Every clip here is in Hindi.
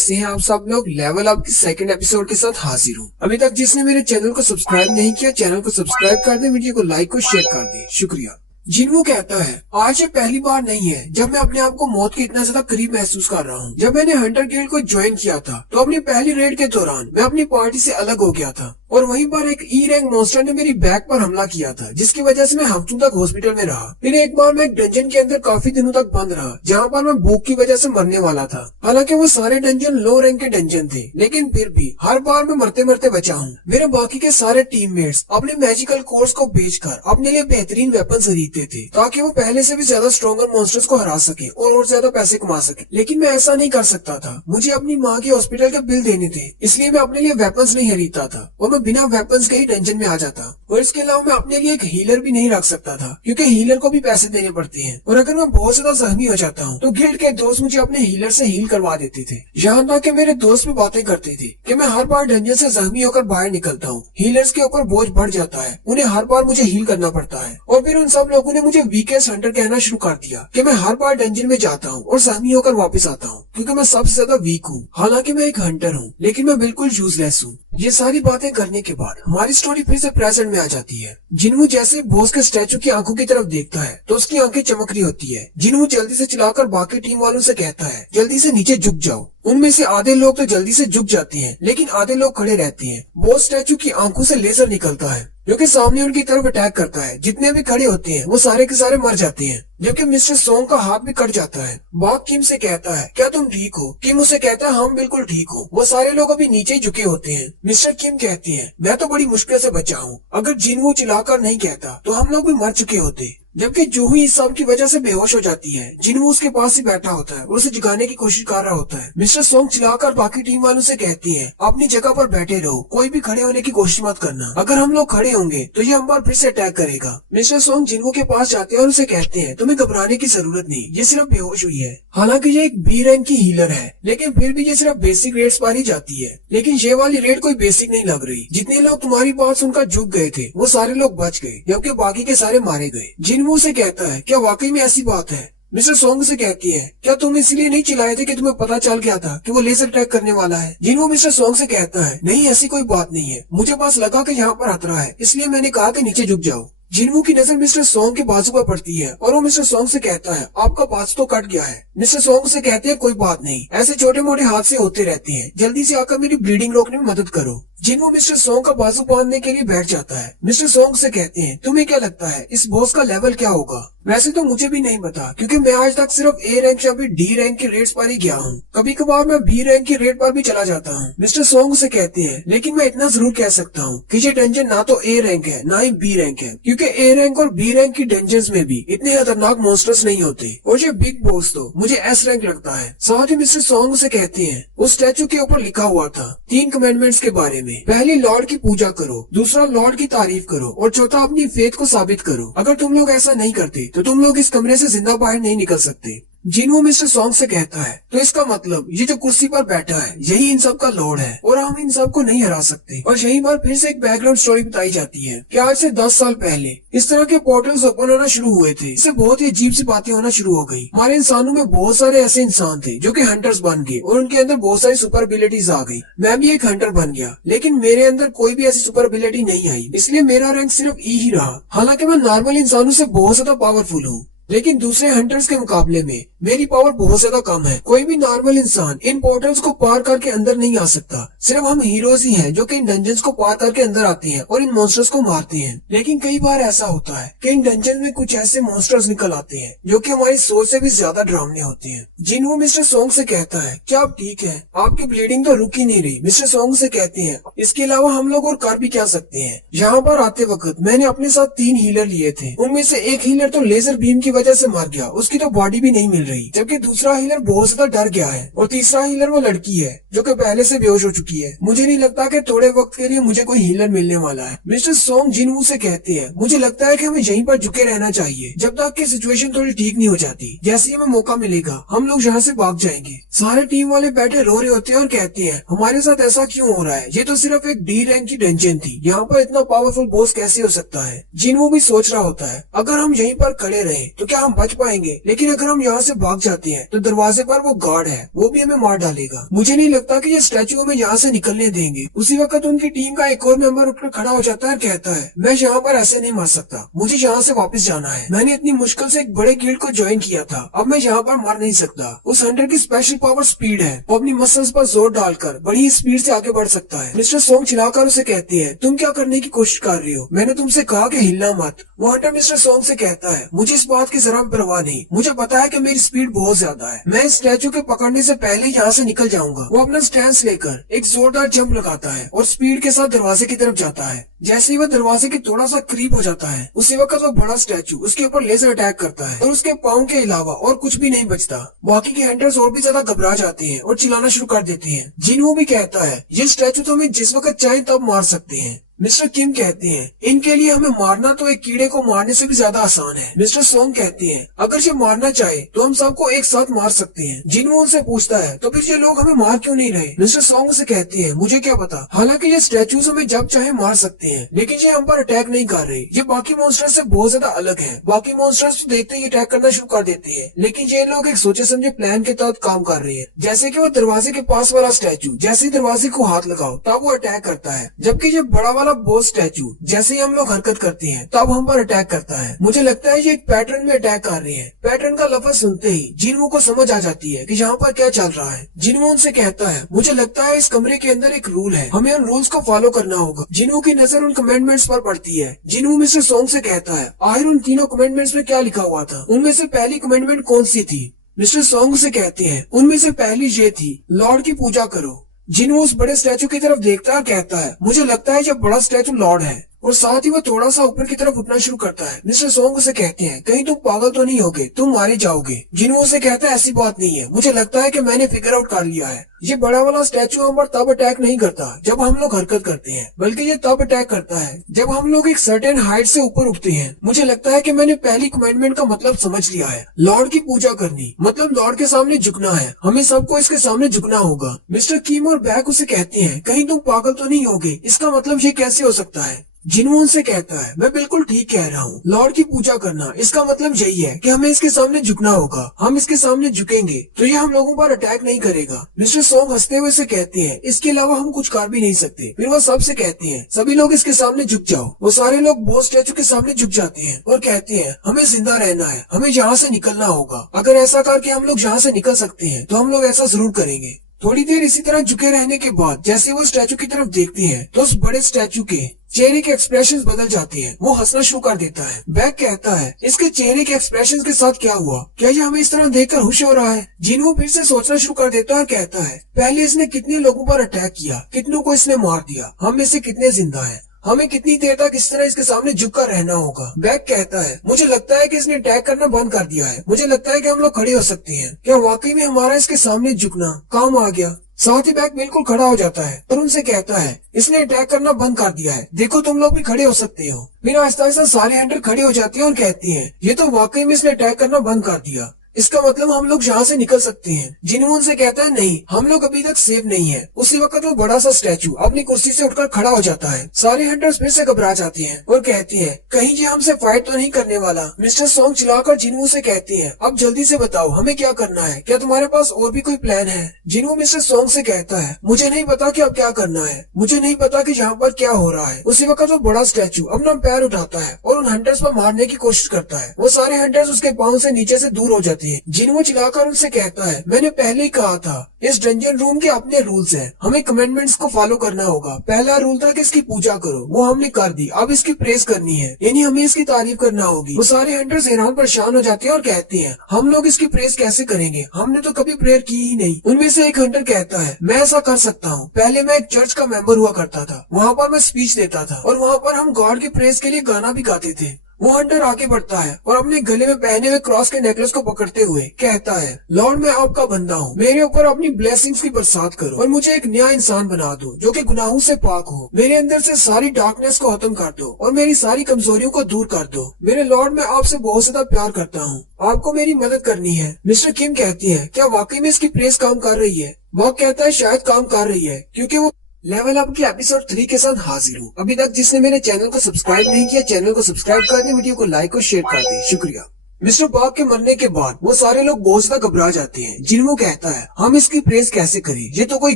से हैं आप सब लोग लेवल अप की सेकंड एपिसोड के साथ हाजिर हूँ। अभी तक जिसने मेरे चैनल को सब्सक्राइब नहीं किया, चैनल को सब्सक्राइब कर दे, वीडियो को लाइक और शेयर कर दे, शुक्रिया। जिन्हों कहता है आज ये पहली बार नहीं है जब मैं अपने आप को मौत के इतना ज्यादा करीब महसूस कर रहा हूँ। जब मैंने हंटर गिल्ड को ज्वाइन किया था तो अपनी पहली रेड के दौरान मैं अपनी पार्टी से अलग हो गया था और वहीं पर एक ई रैंक मॉन्स्टर ने मेरी बैक पर हमला किया था, जिसकी वजह से मैं हफ्तों तक हॉस्पिटल में रहा। फिर एक बार मैं एक डंजन के अंदर काफी दिनों तक बंद रहा, जहाँ पर मैं भूख की वजह से मरने वाला था। हालांकि वो सारे डंजन लो रैंक के डंजन थे, लेकिन फिर भी हर बार मैं मरते मरते बचा हूँ। मेरे बाकी के सारे टीममेट्स अपने मैजिकल कोर्स को बेचकर अपने लिए बेहतरीन वेपन खरीदते थे ताकि वो पहले से भी ज्यादा स्ट्रॉन्गर मॉन्स्टर्स को हरा सके और ज्यादा पैसे कमा सके। लेकिन मैं ऐसा नहीं कर सकता था, मुझे अपनी माँ के हॉस्पिटल के बिल देने थे, इसलिए मैं अपने लिए वेपन्स नहीं खरीदता था और मैं बिना वेपन्स के ही डंजन में आ जाता। और इसके अलावा मैं अपने लिए एक हीलर भी नहीं रख सकता था, क्योंकि हीलर को भी पैसे देने पड़ते हैं और अगर मैं बहुत ज्यादा जख्मी हो जाता हूँ तो गिल्ड के दोस्त मुझे अपने हीलर से हील करवा देते थे। यहाँ तक कि मेरे दोस्त भी बातें करते थे कि मैं हर बार डंजन से जख्मी होकर बाहर निकलता हूँ, हीलर्स के ऊपर बोझ बढ़ जाता है, उन्हें हर बार मुझे हील करना पड़ता है। और फिर उन सब लोगों ने मुझे वीकेस्ट हंटर कहना शुरू कर दिया कि मैं हर बार डंजन में जाता हूँ और जख्मी होकर वापस आता हूँ, क्योंकि मैं सबसे ज्यादा वीक हूँ। हालांकि मैं एक हंटर हूँ, लेकिन मैं बिल्कुल यूजलेस हूँ। ये सारी बातें करने के बाद हमारी स्टोरी फिर से प्रेजेंट में आ जाती है। जिन्हों जैसे बॉस के स्टैचू की आंखों की तरफ देखता है तो उसकी आंखें चमक रही होती है। जिन्हों जल्दी से चलाकर बाकी टीम वालों से कहता है जल्दी से नीचे झुक जाओ। उनमें से आधे लोग तो जल्दी से झुक जाते हैं, लेकिन आधे लोग खड़े रहते हैं। बॉस स्टैचू की आंखों से लेजर निकलता है जो कि सामने उनकी तरफ अटैक करता है। जितने भी खड़े होते हैं वो सारे के सारे मर जाते हैं, जबकि मिस्टर सोंग का हाथ भी कट जाता है। बाग किम से कहता है क्या तुम ठीक हो? किम उसे कहता है हम बिल्कुल ठीक हो। वो सारे लोग अभी नीचे ही झुके होते हैं। मिस्टर किम कहती है मैं तो बड़ी मुश्किल से बचा हूँ, अगर जिन्हों चिल्लाकर नहीं कहता तो हम लोग भी मर चुके होते। जबकि जूही इस सब की वजह से बेहोश हो जाती है। जिन्हों उसके पास ही बैठा होता है और उसे जगाने की कोशिश कर रहा होता है। मिस्टर सोंग चिल्लाकर बाकी टीम वालों से कहती है अपनी जगह पर बैठे रहो, कोई भी खड़े होने की कोशिश मत करना, अगर हम लोग खड़े होंगे तो ये हम पर फिर से अटैक करेगा। मिस्टर सोंग जिन्हों के पास जाते हैं और उसे कहते हैं तुम्हें घबराने की जरूरत नहीं, ये सिर्फ बेहोश हुई है। हालांकि ये एक बी रैंक की हीलर है, लेकिन फिर भी ये सिर्फ बेसिक रेड्स पर ही जाती है। लेकिन ये वाली रेड कोई बेसिक नहीं लग रही। जितने लोग तुम्हारी बात सुनकर झुक गए थे वो सारे लोग बच गए, जबकि बाकी के सारे मारे गए। जिन्हों से कहता है क्या वाकई में ऐसी बात है? मिस्टर सोंग से कहती है क्या तुम इसलिए नहीं चिल्लाए थे कि तुम्हें पता चल गया था कि वो लेजर अटैक करने वाला है? जिन्हों मिस्टर सोंग से कहता है नहीं ऐसी कोई बात नहीं है, मुझे बस लगा कि यहाँ पर खतरा है, इसलिए मैंने कहा कि नीचे झुक जाओ। जिन्हों की नजर मिस्टर सोंग के बाजू पर पड़ती है और वो मिस्टर सोंग से कहता है आपका बाजू तो कट गया है। मिस्टर सोंग से कहते हैं कोई बात नहीं, ऐसे छोटे मोटे हादसे होते रहते हैं, जल्दी से आकर मेरी ब्लीडिंग रोकने में मदद करो। जिन्हों मिस्टर सोंग का बाजू बांधने के लिए बैठ जाता है। मिस्टर सोंग से कहते हैं तुम्हें क्या लगता है इस बॉस का लेवल क्या होगा? वैसे तो मुझे भी नहीं पता, क्योंकि मैं आज तक सिर्फ ए रैंक या फिर डी रैंक की रेड्स पर ही गया हूँ। कभी कभार मैं बी रैंक की रेड पर भी चला जाता हूँ। मिस्टर सोंग से कहते हैं लेकिन मैं इतना जरूर कह सकता हूँ कि ये डंजन ना तो ए रैंक है ना ही बी रैंक है, क्योंकि ए रैंक और बी रैंक की डंजन्स में भी इतने खतरनाक मॉन्स्टर्स नहीं होते। और ये बिग बॉस तो मुझे एस रैंक लगता है। साथ ही मिस्टर सोंग से कहते हैं उस स्टैचू के ऊपर लिखा हुआ था 3 कमेंडमेंट्स के बारे में। पहली लॉर्ड की पूजा करो, दूसरा लॉर्ड की तारीफ करो और चौथा अपनी फेथ को साबित करो। अगर तुम लोग ऐसा नहीं करते तो तुम लोग इस कमरे से जिंदा बाहर नहीं निकल सकते। जिन्हों मिस्टर सोंग से कहता है तो इसका मतलब ये जो कुर्सी पर बैठा है यही इन सब का लॉर्ड है और हम इन सब को नहीं हरा सकते। और यही बार फिर से एक बैकग्राउंड स्टोरी बताई जाती है कि आज से 10 साल पहले इस तरह के पोर्टल्स ओपन होना शुरू हुए थे। इससे बहुत ही अजीब सी बातें होना शुरू हो गई। हमारे इंसानों में बहुत सारे ऐसे इंसान थे जो कि हंटर्स बन गए और उनके अंदर बहुत सारी सुपर एबिलिटीज आ गई। मैं भी एक हंटर बन गया, लेकिन मेरे अंदर कोई भी ऐसी सुपर एबिलिटी नहीं आई, इसलिए मेरा रैंक सिर्फ ई ही रहा। हालांकि मैं नॉर्मल इंसानों से बहुत ज्यादा पावरफुल हूँ, लेकिन दूसरे हंटर्स के मुकाबले में मेरी पावर बहुत ज्यादा कम है। कोई भी नॉर्मल इंसान इन पोर्टल्स को पार करके अंदर नहीं आ सकता। सिर्फ हम हीरोज ही हैं जो कि इन डंजन्स को पार करके अंदर आते हैं और इन मॉन्स्टर्स को मारते हैं। लेकिन कई बार ऐसा होता है कि इन डंजन में कुछ ऐसे मॉन्स्टर्स निकल आते हैं जो कि हमारी सोच से भी ज्यादा डरावने होते हैं। जिन्हों मिस्टर सोंग से कहता है क्या आप ठीक है? आपकी ब्लीडिंग तो रुक ही नहीं रही। मिस्टर सोंग से कहते हैं इसके अलावा हम लोग और कर भी क्या सकते हैं? यहाँ पर आते वक्त मैंने अपने साथ 3 हीलर लिए थे। उनमें से एक हीलर तो लेजर बीम की वजह से मर गया, उसकी तो बॉडी भी नहीं मिल रही, जबकि दूसरा हीलर बहुत ज्यादा डर गया है और तीसरा हीलर वो लड़की है जो कि पहले से बेहोश हो चुकी है। मुझे नहीं लगता कि थोड़े वक्त के लिए मुझे कोई हीलर मिलने वाला है। मिस्टर सोंग जिन्हों से कहते हैं मुझे लगता है कि हमें यहीं पर झुके रहना चाहिए जब तक कि सिचुएशन थोड़ी ठीक नहीं हो जाती। जैसे ही हमें मौका मिलेगा हम लोग यहाँ से भाग जाएंगे। सारे टीम वाले बैठे रो रहे होते हैं और कहते हैं हमारे साथ ऐसा क्यों हो रहा है? ये तो सिर्फ एक डी रैंक की डंजन थी, यहाँ पर इतना पावरफुल बॉस कैसे हो सकता है? जिन्हों भी सोच रहा होता है अगर हम यहीं पर खड़े रहे तो क्या हम बच पाएंगे? लेकिन अगर हम यहाँ से भाग जाते हैं तो दरवाजे पर वो गार्ड है, वो भी हमें मार डालेगा। मुझे नहीं लगता कि ये स्टैचू हमें यहाँ से निकलने देंगे। उसी वक्त उनकी टीम का एक और मेंबर उठकर खड़ा हो जाता है और कहता है, मैं यहाँ पर ऐसे नहीं मर सकता, मुझे यहाँ से वापस जाना है। मैंने इतनी मुश्किल से एक बड़े गिल्ड को ज्वाइन किया था, अब मैं यहाँ पर मर नहीं सकता। उस हंटर की स्पेशल पावर स्पीड है, वो अपनी मसल्स पर जोर डालकर बड़ी स्पीड से आगे बढ़ सकता है। मिस्टर सोंग चिल्लाकर उसे कहती है, तुम क्या करने की कोशिश कर रही हो? मैंने तुमसे कहा कि हिलना मत। वो हंटर मिस्टर सोंग से कहता है, मुझे इस बात की जरा भी परवाह नहीं, मुझे पता है कि मेरी स्पीड बहुत ज्यादा है, मैं इस स्टैचू के पकड़ने से पहले यहाँ से निकल जाऊंगा। वो अपना स्टैंड लेकर एक जोरदार जंप लगाता है और स्पीड के साथ दरवाजे की तरफ जाता है। जैसे ही वह दरवाजे के थोड़ा सा करीब हो जाता है, उसी वक्त वो बड़ा स्टैचू उसके ऊपर लेजर अटैक करता है और उसके पाँव के अलावा और कुछ भी नहीं बचता। बाकी के हंटर्स और भी ज्यादा घबरा जाते हैं और चिल्लाना शुरू कर देते हैं। जिनवू भी कहता है, ये स्टैचू तो हमें जिस वक्त चाहे तब मार सकते हैं। मिस्टर किम कहते हैं, इनके लिए हमें मारना तो एक कीड़े को मारने से भी ज्यादा आसान है। मिस्टर सोंग कहते हैं, अगर ये मारना चाहे तो हम सबको एक साथ मार सकते हैं। जिनवू उनसे पूछता है, तो फिर ये लोग हमें मार क्यों नहीं रहे? मिस्टर सोंग से कहते हैं, मुझे क्या पता, हालांकि ये स्टैचूज हमें जब चाहे मार सकते हैं, लेकिन ये हम पर अटैक नहीं कर रहे। ये बाकी मॉन्स्टर्स से बहुत ज्यादा अलग है। बाकी मॉन्स्टर्स तो देखते ही अटैक करना शुरू कर देते हैं, लेकिन ये लोग एक सोचे समझे प्लान के तहत काम कर रहे हैं। जैसे की वो दरवाजे के पास वाला स्टैचू जैसे ही दरवाजे को हाथ लगाओ तब वो अटैक करता है, जबकि ये बड़ा वाला बॉस स्टैचू जैसे ही हम लोग हरकत करते हैं तब हम पर अटैक करता है। मुझे लगता है ये एक पैटर्न में अटैक कर रहे हैं। पैटर्न का लफ्ज सुनते ही जिनवू को समझ आ जाती है कि यहाँ पर क्या चल रहा है। जिनवू उनसे कहता है, मुझे लगता है इस कमरे के अंदर एक रूल है, हमें उन रूल्स को फॉलो करना होगा। जिनवू की नजर उन कमेंडमेंट्स पर पड़ती है। जिनवू मिस्टर सोंग से कहता है, आखिर उन तीनों कमेंडमेंट्स में क्या लिखा हुआ था? उनमें से पहली कमेंडमेंट कौन सी थी? मिस्टर सोंग से कहते हैं, उनमें से पहली ये थी, लॉर्ड की पूजा करो। जिनवू उस बड़े स्टैचू की तरफ देखता है, कहता है, मुझे लगता है जब बड़ा स्टैचू लॉर्ड है, और साथ ही वो थोड़ा सा ऊपर की तरफ उठना शुरू करता है। मिस्टर सोंग उसे कहते हैं, कहीं तुम पागल तो नहीं होगे, तुम मारे जाओगे। जिनवू उसे कहता है, ऐसी बात नहीं है, मुझे लगता है कि मैंने फिगर आउट कर लिया है। ये बड़ा वाला स्टैचू हम पर तब अटैक नहीं करता जब हम लोग हरकत करते हैं, बल्कि ये तब अटैक करता है जब हम लोग एक सर्टेन हाइट से ऊपर उठते हैं। मुझे लगता है कि मैंने पहली कमेंडमेंट का मतलब समझ लिया है, लॉर्ड की पूजा करनी, मतलब लॉर्ड के सामने झुकना है। हमें सबको इसके सामने झुकना होगा। मिस्टर किम और बैक उसे कहते हैं, कहीं तुम पागल तो नहीं होगे, इसका मतलब ये कैसे हो सकता है? जिनवू उनसे कहता है, मैं बिल्कुल ठीक कह रहा हूँ, लॉर्ड की पूजा करना, इसका मतलब यही है कि हमें इसके सामने झुकना होगा। हम इसके सामने झुकेंगे तो ये हम लोगों पर अटैक नहीं करेगा। मिस्टर सोंग हंसते हुए से कहते हैं, इसके अलावा हम कुछ कर भी नहीं सकते। फिर वो सबसे कहते हैं, सभी लोग इसके सामने झुक जाओ। वो सारे लोग बॉस स्टैचू के सामने झुक जाते हैं और कहते हैं, हमें जिंदा रहना है, हमें यहाँ से निकलना होगा। अगर ऐसा करके हम लोग यहाँ से निकल सकते हैं तो हम लोग ऐसा जरूर करेंगे। थोड़ी देर इसी तरह झुके रहने के बाद जैसे वो स्टैचू की तरफ देखते हैं तो उस बड़े स्टैचू के चेहरे के एक्सप्रेशंस बदल जाते हैं। वो हंसना शुरू कर देता है। बैक कहता है, इसके चेहरे के एक्सप्रेशंस के साथ क्या हुआ? क्या ये हमें इस तरह देखकर खुश हो रहा है? जिनवू फिर से सोचना शुरू कर देता है और कहता है, पहले इसने कितने लोगों पर अटैक किया, कितनों को इसने मार दिया, हम में से कितने जिंदा हैं, हमें कितनी देर तक इस तरह इसके सामने झुककर रहना होगा? बैक कहता है, मुझे लगता है कि इसने अटैक करना बंद कर दिया है। मुझे लगता है कि हम लोग खड़े हो सकते हैं। क्या वाकई में हमारा इसके सामने झुकना काम आ गया? साथ ही बैक बिल्कुल खड़ा हो जाता है और उनसे कहता है, इसने अटैक करना बंद कर दिया है, देखो तुम लोग भी खड़े हो सकते हो। फिर आहिस्ता आहिस्ता सारे हंटर खड़े हो जाते हैं और कहते हैं, ये तो वाकई में इसने अटैक करना बंद कर दिया, इसका मतलब हम लोग यहाँ से निकल सकते हैं। जिनवू उनसे कहता है, नहीं, हम लोग अभी तक सेफ नहीं है। उसी वक्त वो बड़ा सा स्टैचू अपनी कुर्सी से उठकर खड़ा हो जाता है। सारे हंटर्स फिर से घबरा जाते हैं और कहते हैं, कहीं ये हमसे फाइट तो नहीं करने वाला। मिस्टर सोंग चिल्लाकर जिनवू से कहते हैं, अब जल्दी से बताओ हमें क्या करना है, क्या तुम्हारे पास और भी कोई प्लान है? जिनवू मिस्टर सोंग से कहता है, मुझे नहीं पता कि अब क्या करना है, मुझे नहीं पता कि यहाँ पर क्या हो रहा है। उसी वक्त वो बड़ा स्टैचू अपना पैर उठाता है और उन हंटर्स पर मारने की कोशिश करता है। वो सारे हंटर्स उसके पाँव से नीचे से दूर हो जाते हैं। जिनवू चिल्लाकर उनसे कहता है, मैंने पहले ही कहा था, इस डंजन रूम के अपने रूल्स हैं, हमें कमेंडमेंट्स को फॉलो करना होगा। पहला रूल था कि इसकी पूजा करो, वो हमने कर दी, अब इसकी प्रेस करनी है, यानी हमें इसकी तारीफ करना होगी। वो सारे हंटर्स हैरान परेशान हो जाते हैं और कहते हैं, हम लोग इसकी प्रेस कैसे करेंगे, हमने तो कभी प्रेयर की ही नहीं। उनमें से एक हंटर कहता है, मैं ऐसा कर सकता हूँ, पहले मैं एक चर्च का मेंबर हुआ करता था, वहाँ पर मैं स्पीच देता था और वहाँ पर हम गॉड की प्रेस के लिए गाना भी गाते थे। वो हंटर आगे बढ़ता है और अपने गले में पहने हुए क्रॉस के नेकलेस को पकड़ते हुए कहता है, लॉर्ड मैं आपका बंदा हूँ, मेरे ऊपर अपनी ब्लेसिंग्स की बरसात करो और मुझे एक नया इंसान बना दो जो कि गुनाहों से पाक हो। मेरे अंदर से सारी डार्कनेस को खत्म कर दो और मेरी सारी कमजोरियों को दूर कर दो। मेरे लॉर्ड मैं आपसे बहुत ज्यादा प्यार करता हूँ, आपको मेरी मदद करनी है। मिस्टर किम कहती है, क्या वाकई में इसकी प्रेस काम कर रही है? वो कहता है, शायद काम कर रही है, क्योंकि वो लेवल अप की एपिसोड 3 के साथ हाजिर हूँ। अभी तक जिसने मेरे चैनल को सब्सक्राइब नहीं किया, चैनल को सब्सक्राइब कर दे, वीडियो को लाइक और शेयर कर दे। शुक्रिया। मिस्टर बाग के मरने के बाद वो सारे लोग बहुत ज्यादा घबरा जाते हैं। जिनवू कहता है हम इसकी प्रेस कैसे करें, ये तो कोई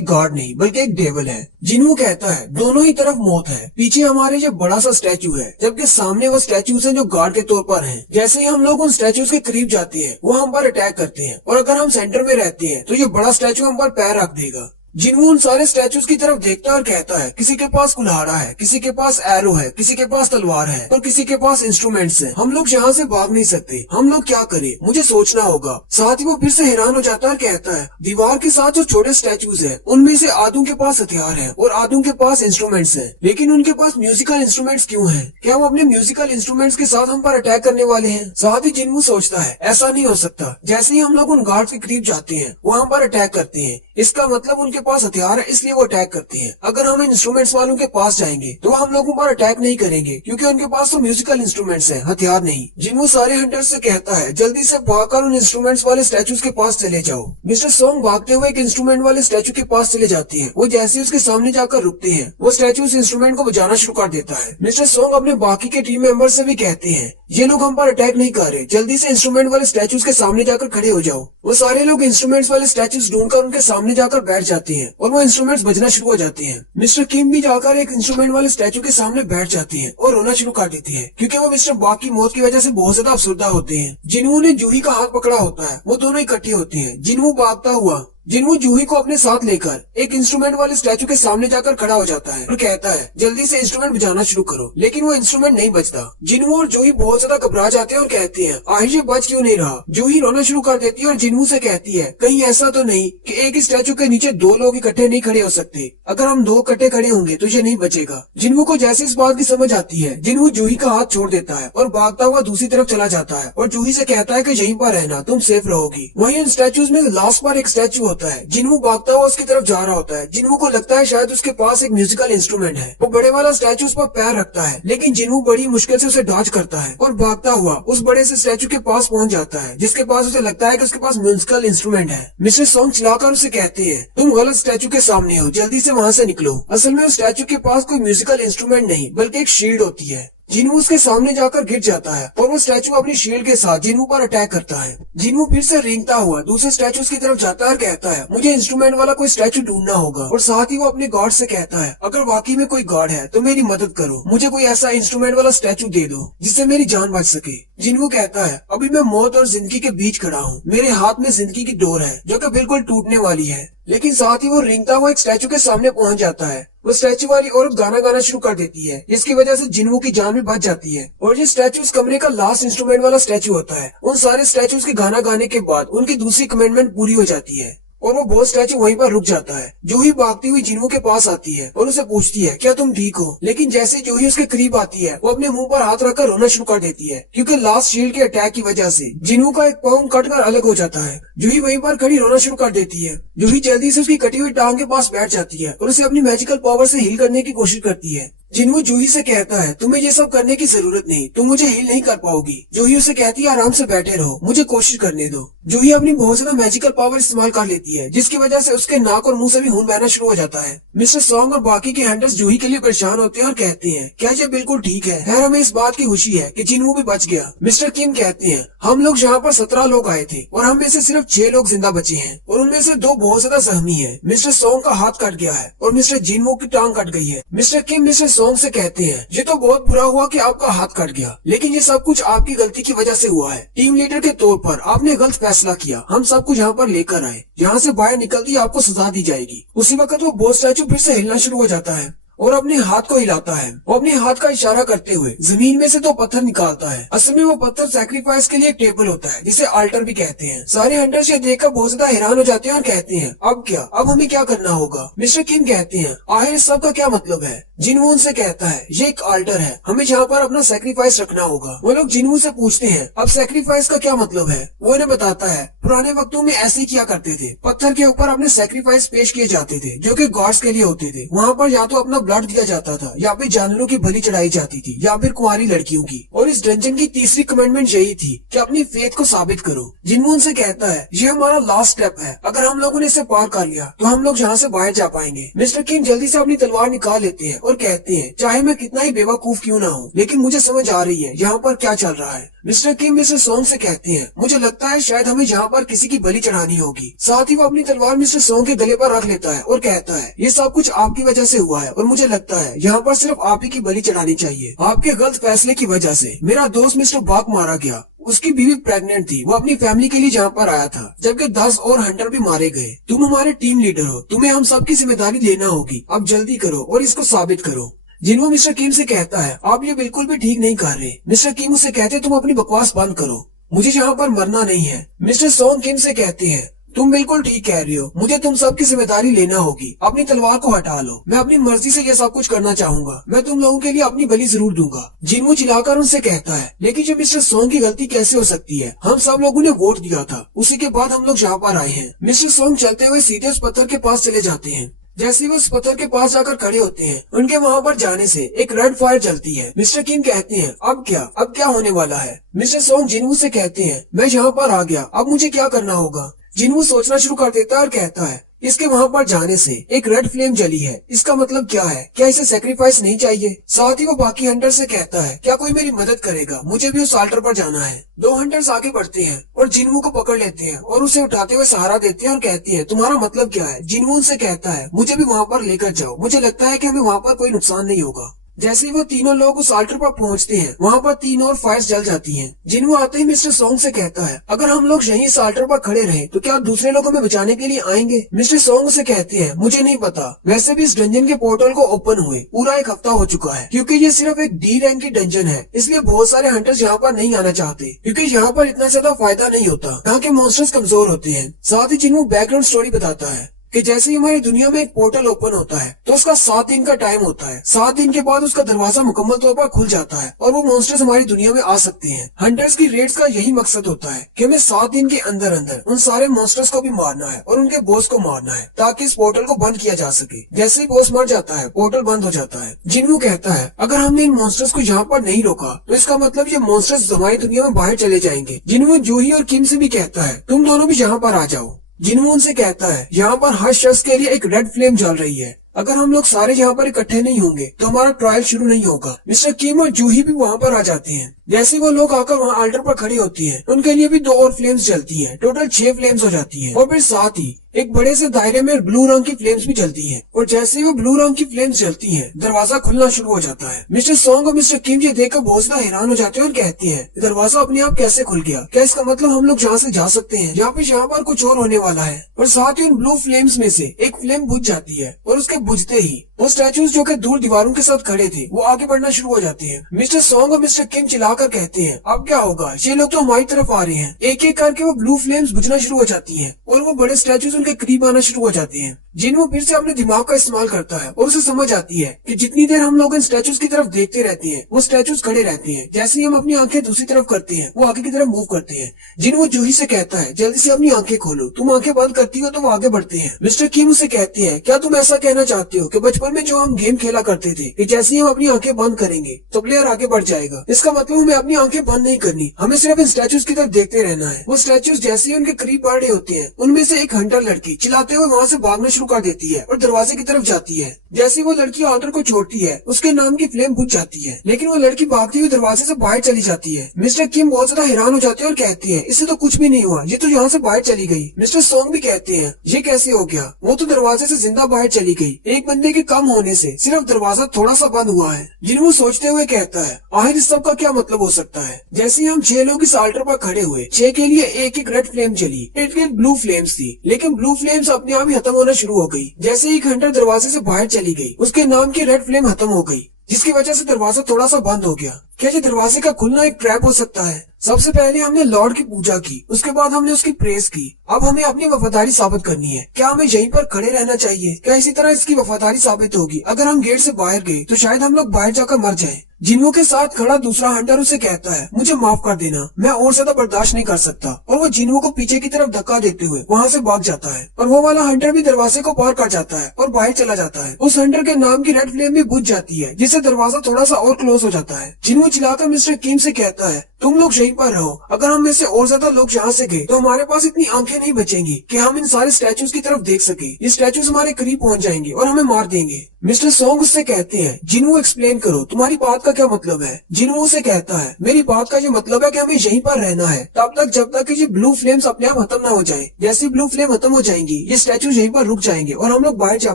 गॉड नहीं बल्कि एक डेविल है। जिनवू कहता है दोनों ही तरफ मौत है, पीछे हमारे जो बड़ा सा स्टैचू है जबकि सामने वो स्टैचूज हैं जो गार्ड के तौर पर हैं। जैसे ही हम लोग उन स्टैचूज के करीब जाते हैं वो हम पर अटैक करते हैं और अगर हम सेंटर में रहते हैं तो ये बड़ा स्टैचू हम पर पैर रख देगा। जिनवू उन सारे स्टैचूज की तरफ देखता है और कहता है किसी के पास कुल्हाड़ा है, किसी के पास एरो है, किसी के पास तलवार है और किसी के पास इंस्ट्रूमेंट्स हैं। हम लोग यहाँ से भाग नहीं सकते, हम लोग क्या करें, मुझे सोचना होगा। साथ ही वो फिर से हैरान हो जाता है और कहता है दीवार के साथ जो छोटे स्टैचूज हैं उनमें से आधों के पास हथियार है और आधों के पास इंस्ट्रूमेंट्स हैं, लेकिन उनके पास म्यूजिकल इंस्ट्रूमेंट्स क्यों हैं? क्या वो अपने म्यूजिकल इंस्ट्रूमेंट्स के साथ हम पर अटैक करने वाले हैं? साथ ही जिनवू सोचता है ऐसा नहीं हो सकता। जैसे ही हम लोग उन गार्ड्स के करीब जाते हैं वो हम पर अटैक करते हैं, इसका मतलब उनके पास हथियार है इसलिए वो अटैक करते हैं। अगर हम इंस्ट्रूमेंट्स वालों के पास जाएंगे तो हम लोगों पर अटैक नहीं करेंगे क्योंकि उनके पास तो म्यूजिकल इंस्ट्रूमेंट्स हैं, हथियार नहीं। जिनवू सारे हंटर्स से कहता है जल्दी से भागकर उन इंस्ट्रूमेंट्स वाले स्टैचूज के पास चले जाओ। मिस्टर सोंग भागते हुए एक इंस्ट्रूमेंट वाले स्टैचू के पास चले जाते हैं। वो जैसे उसके सामने जाकर रुकते हैं वो स्टैचू उस इंस्ट्रूमेंट को बजाना शुरू कर देता है। मिस्टर सोंग अपने बाकी के टीम मेंबर से भी कहते हैं ये लोग हम पर अटैक नहीं कर रहे, जल्दी से इंस्ट्रूमेंट वाले स्टैचूज के सामने जाकर खड़े हो जाओ। वो सारे लोग इंस्ट्रूमेंट्स वाले स्टैचूज ढूंढकर उनके सामने जाकर बैठ जाते हैं और वो इंस्ट्रूमेंट्स बजना शुरू हो जाते हैं। मिस्टर किम भी जाकर एक इंस्ट्रूमेंट वाले स्टैचू के सामने बैठ जाती हैं और रोना शुरू कर देती है क्योंकि वो मिस्टर बाग की मौत की वजह से बहुत ज्यादा अफसरदा होते हैं। जिनवू ने जूही का हाथ पकड़ा होता है, वो दोनों इकट्ठे होते हैं। जिनवू भागता हुआ जिनवू जूही को अपने साथ लेकर एक इंस्ट्रूमेंट वाले स्टैचू के सामने जाकर खड़ा हो जाता है और कहता है जल्दी से इंस्ट्रूमेंट बजाना शुरू करो, लेकिन वो इंस्ट्रूमेंट नहीं बजता। जिनवू और जूही बहुत ज्यादा घबरा जाते हैं और कहते हैं आखिर ये बज क्यों नहीं रहा। जूही रोना शुरू कर देती है और जिनवू से कहती है कहीं ऐसा तो नहीं कि एक ही स्टैचू के नीचे दो लोग इकट्ठे नहीं खड़े हो सकते, अगर हम दो इकट्ठे खड़े होंगे तो ये नहीं बचेगा। जिनवू को जैसे इस बात की समझ आती है जिनवू जूही का हाथ छोड़ देता है और भागता हुआ दूसरी तरफ चला जाता है और जूही से कहता है कि यहीं पर रहना, तुम सेफ रहोगी। वहीं इन स्टैचूज में लास्ट पर एक स्टैचू होता है। जिनवू भागता हुआ उसकी तरफ जा रहा होता है। जिनवू को लगता है शायद उसके पास एक म्यूजिकल इंस्ट्रूमेंट है। वो बड़े वाला स्टैचू उस पर पैर रखता है, लेकिन जिनवू बड़ी मुश्किल से उसे डॉज करता है और भागता हुआ उस बड़े से स्टैचू के पास पहुंच जाता है जिसके पास उसे लगता है कि उसके पास म्यूजिकल इंस्ट्रूमेंट है। मिस्टर सॉन्ग चिल्लाकर उसे कहते हैं तुम गलत स्टैचू के सामने हो, जल्दी से वहाँ से निकलो। असल में उस स्टैचू के पास कोई म्यूजिकल इंस्ट्रूमेंट नहीं बल्कि एक शील्ड होती है। जिनवू उसके सामने जाकर गिर जाता है और वो स्टैचू अपनी शील्ड के साथ जिनवू पर अटैक करता है। जिनवू फिर से रेंगता हुआ दूसरे स्टैचूज की तरफ जाता है और कहता है मुझे इंस्ट्रूमेंट वाला कोई स्टैचू ढूंढना होगा। और साथ ही वो अपने गॉड से कहता है अगर वाकई में कोई गॉड है तो मेरी मदद करो, मुझे कोई ऐसा इंस्ट्रूमेंट वाला स्टैचू दे दो जिससे मेरी जान बच सके। जिनवू कहता है अभी मैं मौत और जिंदगी के बीच खड़ा हूँ, मेरे हाथ में जिंदगी की डोर है जो कि बिल्कुल टूटने वाली है। लेकिन साथ ही वो रेंगता हुआ एक स्टैचू के सामने पहुंच जाता है। वो स्टैचू वाली औरत गाना गाना शुरू कर देती है जिसकी वजह से जिनवू की जान भी बच जाती है। और ये स्टैचू इस कमरे का लास्ट इंस्ट्रूमेंट वाला स्टैचू होता है। उन सारे स्टैचूज के गाना गाने के बाद उनकी दूसरी कमेंडमेंट पूरी हो जाती है और वो बहुत स्टैचू वहीं पर रुक जाता है। जूही भागती हुई जिनवू के पास आती है और उसे पूछती है क्या तुम ठीक हो, लेकिन जैसे जूही उसके करीब आती है वो अपने मुंह पर हाथ रखकर रोना शुरू कर देती है क्योंकि लास्ट शील्ड के अटैक की वजह से जिनवू का एक पाँव कटकर अलग हो जाता है। जूही वहीं पर खड़ी रोना शुरू कर देती है। जूही जल्दी से उसकी कटी हुई टांग के पास बैठ जाती है और उसे अपनी मैजिकल पावर से हील करने की कोशिश करती है। जिनवू जूही से कहता है तुम्हें ये सब करने की जरूरत नहीं, तुम मुझे हील नहीं कर पाओगी। जूही उसे कहती है आराम से बैठे रहो, मुझे कोशिश करने दो। जूही अपनी बहुत ज्यादा मैजिकल पावर इस्तेमाल कर लेती है जिसकी वजह से उसके नाक और मुंह से भी खून बहना शुरू हो जाता है। मिस्टर सॉन्ग और बाकी के हैंडल्स जूही के लिए परेशान होते हैं और कहते हैं क्या ये बिल्कुल ठीक है? खैर हमें इस बात की खुशी है कि जिनवू भी बच गया। मिस्टर किम कहते हैं हम लोग यहाँ पर 17 लोग आए थे और हम में से सिर्फ 6 लोग जिंदा बचे हैं और उनमें से 2 बहुत ज्यादा जख्मी है। मिस्टर सॉन्ग का हाथ कट गया है और मिस्टर जिनवू की टांग कट गई है। मिस्टर किम मिस्टर सॉन्ग से कहते हैं ये तो बहुत बुरा हुआ कि आपका हाथ कट गया, लेकिन ये सब कुछ आपकी गलती की वजह से हुआ है। टीम लीडर के तौर पर आपने गलत फैसला किया, हम सब कुछ यहाँ पर लेकर आए, यहाँ से बाहर निकलते ही आपको सजा दी जाएगी। उसी वक्त वो बोस स्टैचू फिर से हिलना शुरू हो जाता है और अपने हाथ को हिलाता है। वो अपने हाथ का इशारा करते हुए जमीन में से 2 पत्थर निकालता है। असल में वो पत्थर सैक्रिफाइस के लिए एक टेबल होता है जिसे अल्टर भी कहते हैं। सारे हंटर्स ये देखकर बहुत ज्यादा हैरान हो जाते हैं और कहते हैं अब क्या, अब हमें क्या करना होगा? मिस्टर किम कहते हैं आखिर इस सब का क्या मतलब है? जिनवू उनसे कहता है ये एक अल्टर है, हमें यहाँ पर अपना सैक्रिफाइस रखना होगा। वो लोग जिनवू से पूछते हैं अब सैक्रिफाइस का क्या मतलब है? वो इन्हें बताता है पुराने वक्तों में ऐसे ही किया करते थे, पत्थर के ऊपर अपने सैक्रिफाइस पेश किए जाते थे जो कि गॉड्स के लिए होते थे। वहाँ पर या तो अपना ब्लड दिया जाता था या फिर जानवरों की बलि चढ़ाई जाती थी या फिर कुंवारी लड़कियों की। और इस डंजन की तीसरी कमेंडमेंट यही थी कि अपनी फेथ को साबित करो। जिनवू उनसे कहता है ये हमारा लास्ट स्टेप है, अगर हम लोगों ने इसे पार कर लिया तो हम लोग यहाँ से बाहर जा पाएंगे। मिस्टर किम जल्दी से अपनी तलवार निकाल लेते हैं और कहते हैं चाहे मैं कितना ही बेवकूफ क्यों ना हूँ, लेकिन मुझे समझ आ रही है यहाँ पर क्या चल रहा है। मिस्टर किम मिस्टर सोंग से कहते हैं मुझे लगता है शायद हमें यहाँ पर किसी की बलि चढ़ानी होगी। साथ ही वो अपनी तलवार मिस्टर सोंग के गले पर रख लेता है और कहता है ये सब कुछ आपकी वजह से हुआ है और मुझे लगता है यहाँ पर सिर्फ आप ही की बलि चढ़ानी चाहिए। आपके गलत फैसले की वजह से मेरा दोस्त मिस्टर बाक मारा गया। उसकी बीवी प्रेग्नेंट थी। वो अपनी फैमिली के लिए यहाँ पर आया था, जबकि 10 और हंटर भी मारे गए। तुम हमारे टीम लीडर हो, तुम्हें हम सबकी जिम्मेदारी लेना होगी। अब जल्दी करो और इसको साबित करो। जिन्हो मिस्टर किम से कहता है आप ये बिल्कुल भी ठीक नहीं कर रहे। मिस्टर किम उसे कहते तुम अपनी बकवास बंद करो, मुझे यहाँ पर मरना नहीं है। मिस्टर सोंग किम से कहते हैं तुम बिल्कुल ठीक कह रही हो, मुझे तुम सबकी जिम्मेदारी लेना होगी। अपनी तलवार को हटा लो, मैं अपनी मर्जी से ये सब कुछ करना चाहूंगा। मैं तुम लोगों के लिए अपनी बलि जरूर दूंगा। जिन्हो चिल्लाकर उनसे कहता है लेकिन जो मिस्टर सोंग की गलती कैसे हो सकती है, हम सब लोगों ने वोट दिया था, उसी के बाद हम लोग यहाँ पर आए हैं। मिस्टर सोंग चलते हुए सीधे उस पत्थर के पास चले जाते हैं। जैसे वो उस पत्थर के पास जाकर खड़े होते हैं, उनके वहाँ पर जाने से एक रेड फायर जलती है। मिस्टर किम कहते हैं अब क्या होने वाला है। मिस्टर सोंग जिन्हो से कहते हैं मैं यहाँ पर आ गया, अब मुझे क्या करना होगा। जिन्हो सोचना शुरू कर देता है और कहता है इसके वहाँ पर जाने से एक रेड फ्लेम जली है, इसका मतलब क्या है, क्या इसे सेक्रीफाइस नहीं चाहिए। साथ ही वो बाकी हंटर से कहता है क्या कोई मेरी मदद करेगा, मुझे भी उस आल्टर पर जाना है। 2 हंटर्स आगे बढ़ते हैं और जिन्हो को पकड़ लेते हैं और उसे उठाते हुए सहारा देते हैं और कहते हैं तुम्हारा मतलब क्या है। जिन्हो उनसे कहता है मुझे भी वहाँ पर लेकर जाओ, मुझे लगता है कि हमें वहाँ पर कोई नुकसान नहीं होगा। जैसे ही वो तीनों लोग उस आल्टर पर पहुंचते हैं, वहाँ पर 3 और फायर्स जल जाती हैं। जिन्हो आते ही मिस्टर सोंग से कहता है अगर हम लोग यहीं इस आल्टर पर खड़े रहे तो क्या दूसरे लोग हमें बचाने के लिए आएंगे। मिस्टर सोंग से कहते हैं मुझे नहीं पता, वैसे भी इस डंजन के पोर्टल को ओपन हुए पूरा 1 हफ्ता हो चुका है, क्योंकि ये सिर्फ एक डी रैंक की डंजन है, इसलिए बहुत सारे हंटर्स यहाँ पर नहीं आना चाहते, क्योंकि यहाँ पर इतना ज्यादा फायदा नहीं होता, यहाँ के मॉन्स्टर्स कमजोर होते हैं। साथ ही जिन्हो बैकग्राउंड स्टोरी बताता है कि जैसे ही हमारी दुनिया में एक पोर्टल ओपन होता है तो उसका 7 दिन का टाइम होता है। 7 दिन के बाद उसका दरवाजा मुकम्मल तौर पर खुल जाता है और वो मॉन्स्टर्स हमारी दुनिया में आ सकते हैं। हंटर्स की रेड्स का यही मकसद होता है कि हमें 7 दिन के अंदर अंदर उन सारे मॉन्स्टर्स को भी मारना है और उनके बॉस को मारना है, ताकि इस पोर्टल को बंद किया जा सके। जैसे ही बॉस मर जाता है पोर्टल बंद हो जाता है। जिन्हो कहता है अगर हमने इन मॉन्स्टर्स को यहाँ पर नहीं रोका तो इसका मतलब ये मॉन्स्टर्स हमारी दुनिया में बाहर चले जाएंगे। जिन्हो जूही और किम से भी कहता है तुम दोनों भी यहाँ पर आ जाओ। जिन्हो उनसे कहता है यहाँ पर हर शख्स के लिए एक रेड फ्लेम जल रही है, अगर हम लोग सारे यहाँ पर इकट्ठे नहीं होंगे तो हमारा ट्रायल शुरू नहीं होगा। मिस्टर किम और जूही भी वहाँ पर आ जाते हैं। जैसे वो लोग आकर वहाँ आल्टर पर खड़ी होती हैं, उनके लिए भी 2 और फ्लेम्स जलती हैं। टोटल 6 फ्लेम्स हो जाती हैं और फिर साथ ही एक बड़े से दायरे में ब्लू रंग की फ्लेम्स भी जलती हैं। और जैसे ही वो ब्लू रंग की फ्लेम्स जलती हैं, दरवाजा खुलना शुरू हो जाता है। मिस्टर सोंग और मिस्टर किम ये देखकर बहुत ज्यादा हैरान हो जाते हैं और कहते हैं दरवाजा अपने आप कैसे खुल गया, क्या इसका मतलब हम लोग यहाँ से जा सकते हैं। यहाँ पर कुछ और होने वाला है। और साथ ही उन ब्लू फ्लेम्स में से एक फ्लेम बुझ जाती है और उसके बुझते ही वो स्टैचूज जो कि दूर दीवारों के साथ खड़े थे वो आगे बढ़ना शुरू हो जाते हैं। मिस्टर सोंग और मिस्टर किम चिल्लाकर कहते हैं अब क्या होगा, ये लोग तो हमारी तरफ आ रहे हैं। एक एक करके वो ब्लू फ्लेम्स बुझना शुरू हो जाती हैं और वो बड़े स्टैचूज उनके करीब आना शुरू हो जाते हैं। जिन्हो फिर से अपने दिमाग का इस्तेमाल करता है और उसे समझ आती है कि जितनी देर हम लोग इन स्टैचूज की तरफ देखते रहते हैं वो स्टैचूज खड़े रहते हैं। जैसे ही हम अपनी आंखें दूसरी तरफ करते हैं वो आगे की तरफ मूव करते हैं। जिन्हो जूही से कहता है जल्दी से अपनी आंखें खोलो, तुम आंखें बंद करती हो तो वो आगे बढ़ते हैं। मिस्टर किम उसे कहते हैं क्या तुम ऐसा कहना चाहते हो कि बचपन में जो हम गेम खेला करते थे कि जैसे ही हम अपनी आंखें बंद करेंगे तो प्लेयर आगे बढ़ जाएगा। इसका मतलब हमें अपनी आंखें बंद नहीं करनी, हमें सिर्फ इन स्टैचूज की तरफ देखते रहना है। वो स्टैचूज जैसे ही उनके करीब बढ़ रहे होते हैं, उनमें से एक हंटर लड़की चिल्लाते हुए वहाँ से भागना शुरू कर देती है और दरवाजे की तरफ जाती है। जैसे वो लड़की ऑल्टर को छोड़ती है उसके नाम की फ्लेम बुझ जाती है, लेकिन वो लड़की भागती हुई दरवाजे से बाहर चली जाती है। मिस्टर किम बहुत ज्यादा हैरान हो जाते हैं और कहते हैं इससे तो कुछ भी नहीं हुआ, ये तो यहाँ से बाहर चली गई। मिस्टर सोंग भी कहते हैं ये कैसे हो गया, वो तो दरवाजे से जिंदा बाहर चली गई, एक बंदे के कम होने से सिर्फ दरवाजा थोड़ा सा बंद हुआ है। जिन्हों सोचते हुए कहता है आखिर इस सब का क्या मतलब हो सकता है। जैसे ही हम 6 लोग इस आल्टर पर खड़े हुए, 6 के लिए एक एक रेड फ्लेम चली, एक ब्लू फ्लेम्स थी, लेकिन ब्लू फ्लेम्स अपने आप ही खत्म होना शुरू हो गई। जैसे ही घंटा दरवाजे से बाहर चली गई, उसके नाम की रेड फ्लेम खत्म हो गई, जिसकी वजह से दरवाजा थोड़ा सा बंद हो गया। क्या ये दरवाजे का खुलना एक ट्रैप हो सकता है। सबसे पहले हमने लॉर्ड की पूजा की, उसके बाद हमने उसकी प्रेस की। अब हमें अपनी वफादारी साबित करनी है। क्या हमें यहीं पर खड़े रहना चाहिए? क्या इसी तरह इसकी वफादारी साबित होगी? अगर हम गेट से बाहर गए तो शायद हम लोग बाहर जाकर मर जाएं। जिन्हों के साथ खड़ा दूसरा हंटर उसे कहता है मुझे माफ कर देना, मैं और ज्यादा बर्दाश्त नहीं कर सकता। और वो जिन्हों को पीछे की तरफ धक्का देते हुए वहाँ से भाग जाता है और वो वाला हंटर भी दरवाजे को पार कर जाता है और बाहर चला जाता है। उस हंटर के नाम की रेड फ्लेम भी बुझ जाती है, जिससे दरवाजा थोड़ा सा और क्लोज हो जाता है। जिन्हों जिन्हों चिल्लाकर मिस्टर किम से कहता है तुम लोग यहीं पर रहो, अगर हम में से और ज्यादा लोग यहाँ से गए तो हमारे पास इतनी आंखें नहीं बचेंगी कि हम इन सारे स्टैचूज की तरफ देख सके। ये स्टैचूज हमारे करीब पहुंच जाएंगे और हमें मार देंगे। मिस्टर सोंग उससे कहते हैं जिन्हों एक्सप्लेन करो, तुम्हारी बात का क्या मतलब है। जिन्हों उसे कहता है मेरी बात का ये मतलब है कि हमें यहीं पर रहना है तब तक जब तक कि ये ब्लू फ्लेम्स अपने आप खत्म न हो जाए। जैसे ब्लू फ्लेम खत्म हो जाएंगी ये स्टैचू यहीं पर रुक जाएंगे और हम लोग बाहर जा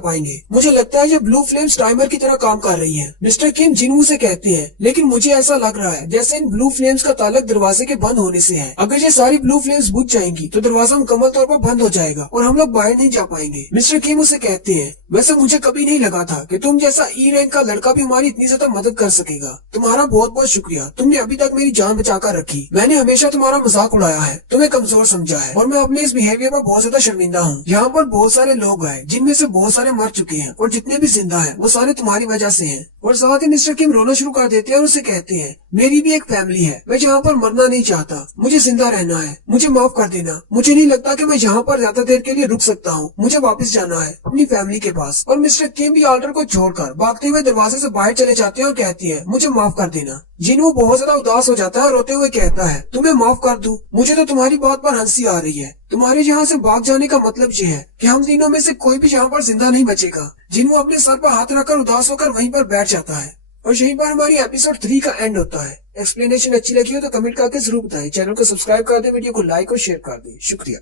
पाएंगे। मुझे लगता है ये ब्लू फ्लेम्स टाइमर की तरह काम कर रही है। मिस्टर किम जिन्हों से कहते हैं लेकिन मुझे ऐसा लग रहा है जैसे इन ब्लू फ्लेम्स का ताल्लुक दरवाजे के बंद होने से है। अगर ये सारी ब्लू फ्लेम्स बुझ जाएंगी तो दरवाजा मुकम्मल तौर पर बंद हो जाएगा और हम लोग बाहर नहीं जा पाएंगे। मिस्टर किम उसे कहते हैं वैसे मुझे कभी नहीं लगा था कि तुम जैसा ई रैंक का लड़का भी हमारी इतनी ज्यादा मदद कर सकेगा। तुम्हारा बहुत बहुत शुक्रिया, तुमने अभी तक मेरी जान बचाकर रखी। मैंने हमेशा तुम्हारा मजाक उड़ाया है, तुम्हें कमजोर समझा है और मैं अपने इस बिहेवियर पर बहुत ज्यादा शर्मिंदा हूँ। यहाँ पर बहुत सारे लोग हैं जिनमें से बहुत सारे मर चुके हैं और जितने भी जिंदा हैं वो सारे तुम्हारी वजह से हैं। और साथ ही मिस्टर किम रोना शुरू कर देते हैं और उसे कहते हैं मेरी भी एक फैमिली है, मैं यहाँ पर मरना नहीं चाहता, मुझे जिंदा रहना है, मुझे माफ कर देना। मुझे नहीं लगता कि मैं यहाँ पर ज्यादा देर के लिए रुक सकता हूँ, मुझे वापस जाना है अपनी फैमिली के पास। और मिस्टर किम भी ऑल्टर को छोड़कर भागते हुए दरवाजे से बाहर चले जाते हैं और कहती है मुझे माफ कर देना। जिन्हों बहुत ज्यादा उदास हो जाता है और रोते हुए कहता है तुम्हें माफ कर दूं, मुझे तो तुम्हारी बात पर हंसी आ रही है। तुम्हारे यहाँ से भाग जाने का मतलब ये है कि हम तीनों में से कोई भी यहाँ पर जिंदा नहीं बचेगा। जिन्हों अपने सर पर हाथ रखकर उदास होकर वहीं पर बैठ जाता है और यहीं पर हमारी एपिसोड 3 का एंड होता है। एक्सप्लेनेशन अच्छी लगी हो तो कमेंट करके जरूर बताएं। चैनल को सब्सक्राइब कर दे, वीडियो को लाइक और शेयर कर दे। शुक्रिया।